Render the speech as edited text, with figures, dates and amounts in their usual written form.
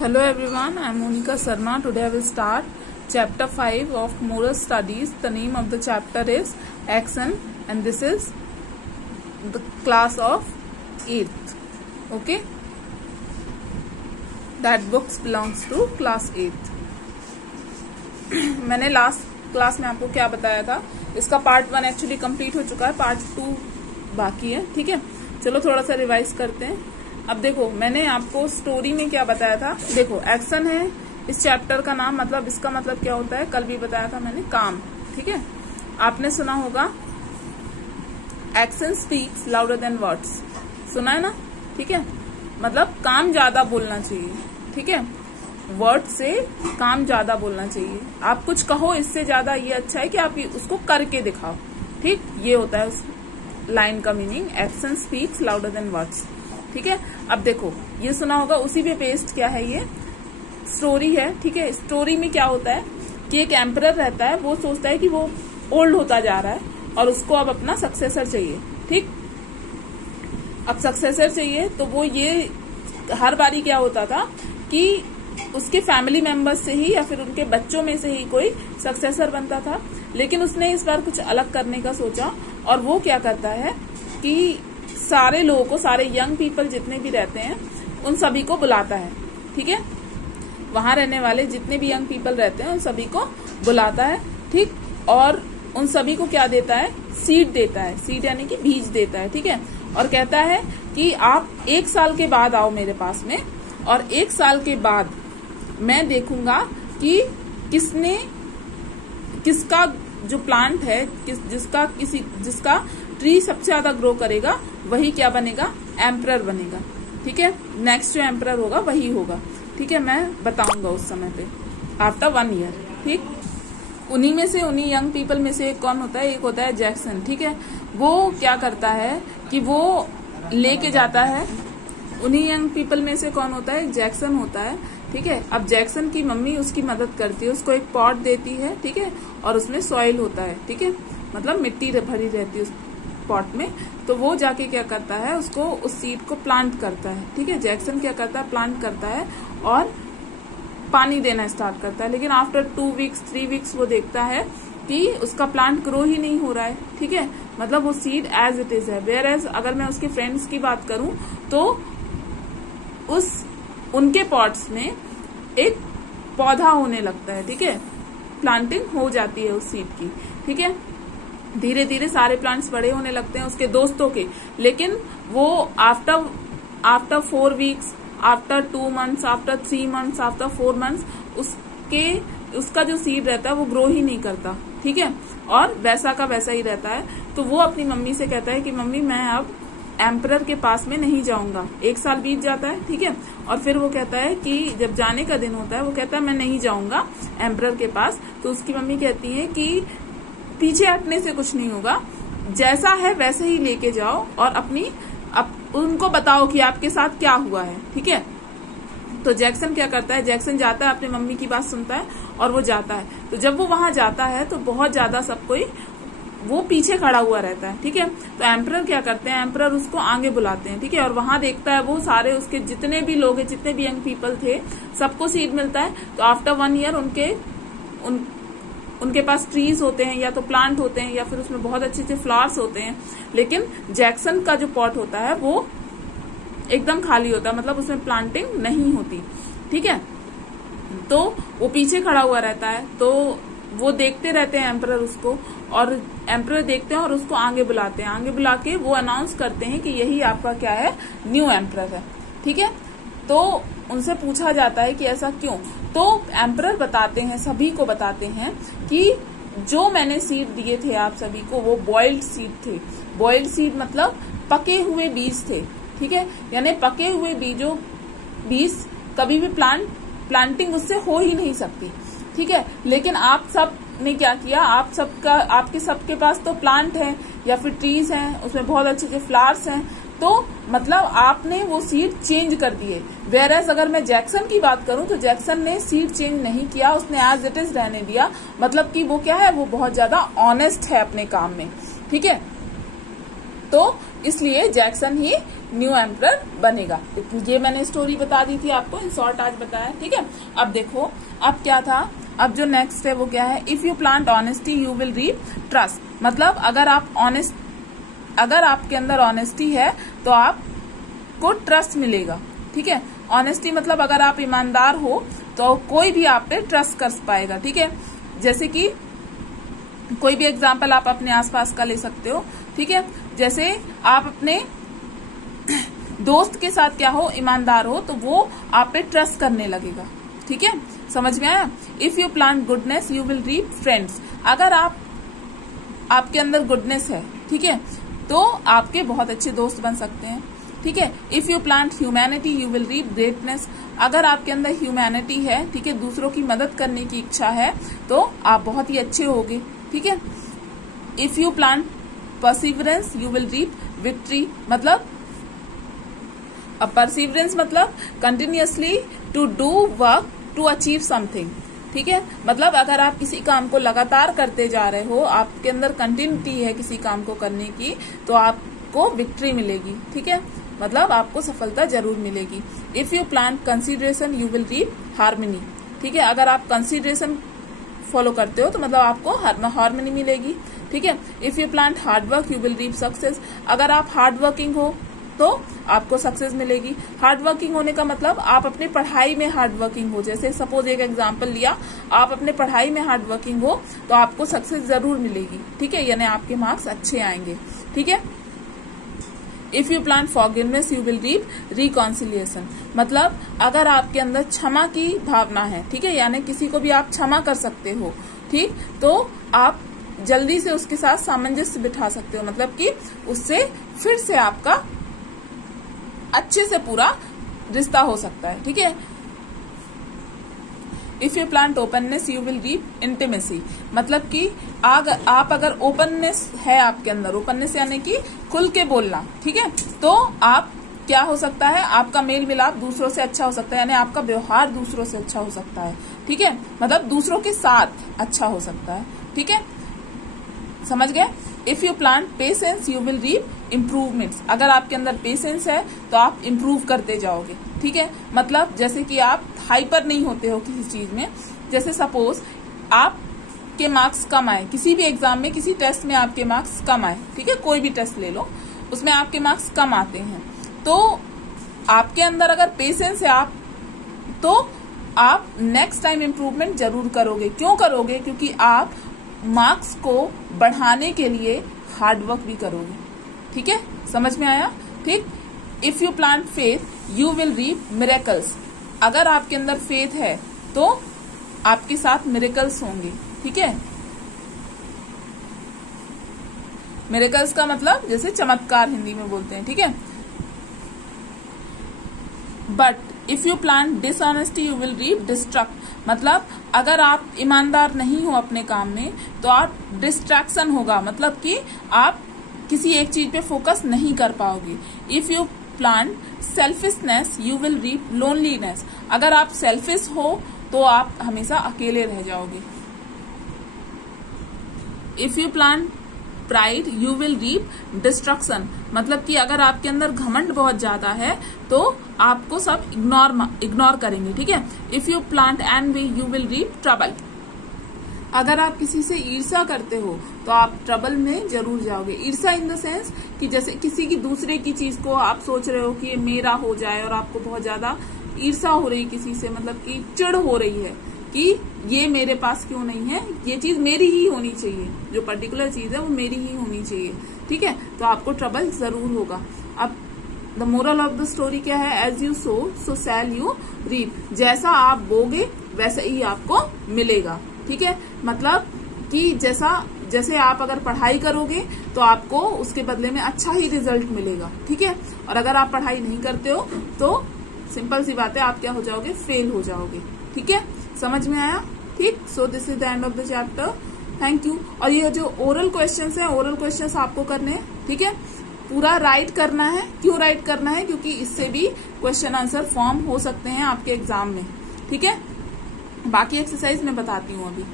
Hello everyone, I am Monica Sarma. Today I will start chapter 5 of Moral Studies. The name of the chapter is Action and this is the class of 8th. Okay? That books belongs to class 8th. मैंने last class में आपको क्या बताया था, इसका part 1 actually complete हो चुका है, पार्ट 2 बाकी है. ठीक है, चलो थोड़ा सा रिवाइज करते हैं. अब देखो, मैंने आपको स्टोरी में क्या बताया था. देखो, एक्शन है इस चैप्टर का नाम, मतलब इसका मतलब क्या होता है, कल भी बताया था मैंने, काम. ठीक है, आपने सुना होगा action speaks louder than words, सुना है ना. ठीक है, मतलब काम ज्यादा बोलना चाहिए. ठीक है, वर्ड से काम ज्यादा बोलना चाहिए. आप कुछ कहो, इससे ज्यादा ये अच्छा है कि आप उसको करके दिखाओ. ठीक, ये होता है उस लाइन का meaning, action speaks louder than words. ठीक है, अब देखो, ये सुना होगा, उसी पे बेस्ड क्या है, ये स्टोरी है. ठीक है, स्टोरी में क्या होता है कि एक एम्परर रहता है, वो सोचता है कि वो ओल्ड होता जा रहा है और उसको अब अपना सक्सेसर चाहिए. ठीक, अब सक्सेसर चाहिए तो वो ये हर बारी क्या होता था कि उसके फैमिली मेंबर्स से ही या फिर उनके बच्चों में से ही कोई सक्सेसर बनता था. लेकिन उसने इस बार कुछ अलग करने का सोचा और वो क्या करता है कि सारे लोगों को, सारे यंग पीपल जितने भी रहते हैं उन सभी को बुलाता है. ठीक है, वहां रहने वाले जितने भी यंग पीपल रहते हैं उन सभी को बुलाता है. ठीक, और उन सभी को क्या देता है, सीड देता है. सीड यानी कि बीज देता है. ठीक है, और कहता है कि आप 1 साल के बाद आओ मेरे पास में, और 1 साल के बाद मैं देखूंगा कि किसका जो प्लांट है, जिसका ट्री सबसे ज्यादा ग्रो करेगा वही क्या बनेगा, एम्परर बनेगा. ठीक है, नेक्स्ट जो एम्परर होगा वही होगा. ठीक है, मैं बताऊंगा उस समय पे, आफ्टर 1 ईयर. ठीक, उन्हीं में से, उन्हीं यंग पीपल में से एक कौन होता है, एक होता है जैक्सन. ठीक है, वो क्या करता है कि वो लेके जाता है, उन्हीं यंग पीपल में से कौन होता है, जैक्सन होता है. ठीक है, अब जैक्सन की मम्मी उसकी मदद करती है, उसको एक पॉट देती है. ठीक है, और उसमें सॉइल होता है. ठीक है, मतलब मिट्टी भरी रहती है उस पॉट में. तो वो जाके क्या करता है, उसको, उस सीड को प्लांट करता है. ठीक है, जैक्सन क्या करता है, प्लांट करता है और पानी देना स्टार्ट करता है. लेकिन आफ्टर 2 वीक्स 3 वीक्स वो देखता है कि उसका प्लांट ग्रो ही नहीं हो रहा है. ठीक है, मतलब वो सीड एज इट इज है. वेयर एज अगर मैं उसके फ्रेंड्स की बात करूं तो उनके पॉट्स में एक पौधा होने लगता है. ठीक है, प्लांटिंग हो जाती है उस सीड की. ठीक है, धीरे धीरे सारे प्लांट्स बड़े होने लगते हैं उसके दोस्तों के. लेकिन वो after 4 weeks, after 2 months, after 3 months, after 4 months उसका जो सीड रहता है वो ग्रो ही नहीं करता. ठीक है, और वैसा का वैसा ही रहता है. तो वो अपनी मम्मी से कहता है कि मम्मी, मैं अब एम्परर के पास में नहीं जाऊंगा. 1 साल बीत जाता है. ठीक है, और फिर वो कहता है कि जब जाने का दिन होता है वो कहता है मैं नहीं जाऊंगा एम्परर के पास. तो उसकी मम्मी कहती है कि पीछे हटने से कुछ नहीं होगा, जैसा है वैसे ही लेके जाओ और उनको बताओ कि आपके साथ क्या हुआ है. ठीक है, तो जैक्सन क्या करता है, जैक्सन जाता है, अपनी मम्मी की बात सुनता है और वो जाता है. तो जब वो वहां जाता है तो बहुत ज्यादा सब कोई वो पीछे खड़ा हुआ रहता है. ठीक है, तो एम्परर क्या करते हैं, एम्परर उसको आगे बुलाते हैं. ठीक है, और वहां देखता है वो सारे उसके जितने भी लोग हैं, जितने भी यंग पीपल थे, सबको सीड मिलता है. तो आफ्टर 1 ईयर उनके पास ट्रीज होते हैं, या तो प्लांट होते हैं, या फिर उसमें बहुत अच्छे अच्छे फ्लावर्स होते हैं. लेकिन जैक्सन का जो पॉट होता है वो एकदम खाली होता है, मतलब उसमें प्लांटिंग नहीं होती. ठीक है, तो वो पीछे खड़ा हुआ रहता है. तो वो देखते रहते हैं एम्परर उसको, और एम्परर देखते हैं और उसको आगे बुलाते हैं. आगे बुला के वो अनाउंस करते हैं कि यही आपका क्या है, न्यू एम्परर है. ठीक है, तो उनसे पूछा जाता है कि ऐसा क्यों. तो एम्परर बताते हैं, सभी को बताते हैं कि जो मैंने सीड दिए थे आप सभी को, वो बॉइल्ड सीड थे. बॉइल्ड सीड मतलब पके हुए बीज थे. ठीक है, यानी पके हुए बीज कभी भी प्लांटिंग उससे हो ही नहीं सकती. ठीक है, लेकिन आप सब ने क्या किया, आपके सबके पास तो प्लांट है या फिर ट्रीज हैं, उसमें बहुत अच्छे अच्छे फ्लावर्स हैं. तो मतलब आपने वो सीड चेंज कर दिए. वेयर एज अगर मैं जैक्सन की बात करूं तो जैक्सन ने सीड चेंज नहीं किया, उसने एज इट इज रहने दिया. मतलब कि वो क्या है, वो बहुत ज्यादा ऑनेस्ट है अपने काम में. ठीक है, तो इसलिए जैक्सन ही न्यू एम्परर बनेगा। ये मैंने स्टोरी बता दी थी आपको, इन शॉर्ट आज बताया, ठीक है। अब देखो अब क्या था, अब जो नेक्स्ट है वो क्या है, if you plant honesty you will reap trust. मतलब अगर आपके अंदर ऑनेस्टी है तो आपको ट्रस्ट मिलेगा, ठीक है। ऑनेस्टी मतलब अगर आप ईमानदार हो तो कोई भी आप पे ट्रस्ट कर पाएगा, ठीक है। जैसे कि कोई भी एग्जाम्पल आप अपने आसपास का ले सकते हो, ठीक है। जैसे आप अपने दोस्त के साथ क्या हो, ईमानदार हो, तो वो आप पे ट्रस्ट करने लगेगा, ठीक है। समझ में आया। If you plant goodness you will reap friends. अगर आपके अंदर गुडनेस है, ठीक है, तो आपके बहुत अच्छे दोस्त बन सकते हैं, ठीक है। If you plant humanity you will reap greatness. अगर आपके अंदर ह्यूमैनिटी है, ठीक है, दूसरों की मदद करने की इच्छा है, तो आप बहुत ही अच्छे होगे, ठीक है। If you plant perseverance you will reap victory. मतलब अब परसिवरेंस मतलब continuously to do work to achieve something, ठीक है। मतलब अगर आप किसी काम को लगातार करते जा रहे हो, आपके अंदर कंटिन्यूटी है किसी काम को करने की, तो आपको विक्ट्री मिलेगी, ठीक है। मतलब आपको सफलता जरूर मिलेगी। If you plant consideration you will reap harmony, ठीक है। अगर आप कंसिडरेशन फॉलो करते हो तो मतलब आपको हार्मनी मिलेगी, ठीक है। If you plant hard work you will reap success. अगर आप हार्ड वर्किंग हो तो आपको सक्सेस मिलेगी। हार्ड वर्किंग होने का मतलब आप अपनी पढ़ाई में हार्ड वर्किंग हो। जैसे सपोज एक एग्जांपल लिया, आप अपने पढ़ाई में हार्ड वर्किंग हो तो आपको सक्सेस जरूर मिलेगी, ठीक है, यानी आपके मार्क्स अच्छे आएंगे, ठीक है। If you plant forgiveness you will reap reconciliation. मतलब अगर आपके अंदर क्षमा की भावना है, ठीक है, यानी किसी को भी आप क्षमा कर सकते हो, ठीक, तो आप जल्दी से उसके साथ सामंजस्य बिठा सकते हो। मतलब कि उससे फिर से आपका अच्छे से पूरा रिश्ता हो सकता है, ठीक है। If you plant openness you will reap intimacy. मतलब कि आप अगर ओपननेस है आपके अंदर, ओपननेस यानी कि खुल के बोलना, ठीक है, तो आप क्या हो सकता है, आपका मेल मिलाप दूसरों से अच्छा हो सकता है, यानी आपका व्यवहार दूसरों से अच्छा हो सकता है, ठीक है। मतलब दूसरों के साथ अच्छा हो सकता है, ठीक है, समझ गए। If you plant patience you will reap improvements. अगर आपके अंदर पेशेंस है तो आप इम्प्रूव करते जाओगे, ठीक है। मतलब जैसे कि आप हाइपर नहीं होते हो किसी चीज में। जैसे सपोज आपके मार्क्स कम आए किसी भी एग्जाम में, किसी टेस्ट में आपके मार्क्स कम आए, ठीक है, कोई भी टेस्ट ले लो, उसमें आपके मार्क्स कम आते हैं, तो आपके अंदर अगर पेशेंस है तो आप नेक्स्ट टाइम इम्प्रूवमेंट जरूर करोगे। क्यों करोगे? क्योंकि आप मार्क्स को बढ़ाने के लिए हार्ड वर्क भी करोगे, ठीक है, समझ में आया, ठीक। If you plant faith you will reap miracles. अगर आपके अंदर फेथ है तो आपके साथ मिरेकल्स होंगे, ठीक है। मिरेकल्स का मतलब जैसे चमत्कार हिंदी में बोलते हैं, ठीक है। But if you plant dishonesty you will reap distract. मतलब अगर आप ईमानदार नहीं हो अपने काम में तो आप डिस्ट्रैक्शन होगा, मतलब कि आप किसी एक चीज पे फोकस नहीं कर पाओगे। If you plant selfishness you will reap loneliness. अगर आप सेल्फिश हो तो आप हमेशा अकेले रह जाओगे। If you plant pride you will reap destruction. मतलब कि अगर आपके अंदर घमंड बहुत ज्यादा है तो आपको सब इग्नोर करेंगे, ठीक है। If you plant envy you will reap trouble. अगर आप किसी से ईर्ष्या करते हो तो आप ट्रबल में जरूर जाओगे। ईर्ष्या इन द सेंस कि जैसे किसी की दूसरे की चीज को आप सोच रहे हो कि ये मेरा हो जाए और आपको बहुत ज्यादा ईर्ष्या हो रही किसी से, मतलब कि चिढ़ हो रही है कि ये मेरे पास क्यों नहीं है, ये चीज मेरी ही होनी चाहिए, जो पर्टिकुलर चीज है वो मेरी ही होनी चाहिए, ठीक है, तो आपको ट्रबल जरूर होगा। अब the moral of the story क्या है? As you sow so shall you reap. जैसा आप बोगे वैसे ही आपको मिलेगा, ठीक है। मतलब कि जैसे आप अगर पढ़ाई करोगे तो आपको उसके बदले में अच्छा ही रिजल्ट मिलेगा, ठीक है। और अगर आप पढ़ाई नहीं करते हो तो सिंपल सी बात है, आप क्या हो जाओगे? फेल हो जाओगे, ठीक है, समझ में आया, ठीक। So this is the end of the chapter, thank you. और ये जो ओरल क्वेश्चंस है, ओरल क्वेश्चंस आपको करने हैं, ठीक है, पूरा राइट करना है। क्यों राइट करना है? क्योंकि इससे भी क्वेश्चन आंसर फॉर्म हो सकते हैं आपके एग्जाम में, ठीक है। बाकी एक्सरसाइज मैं बताती हूँ अभी।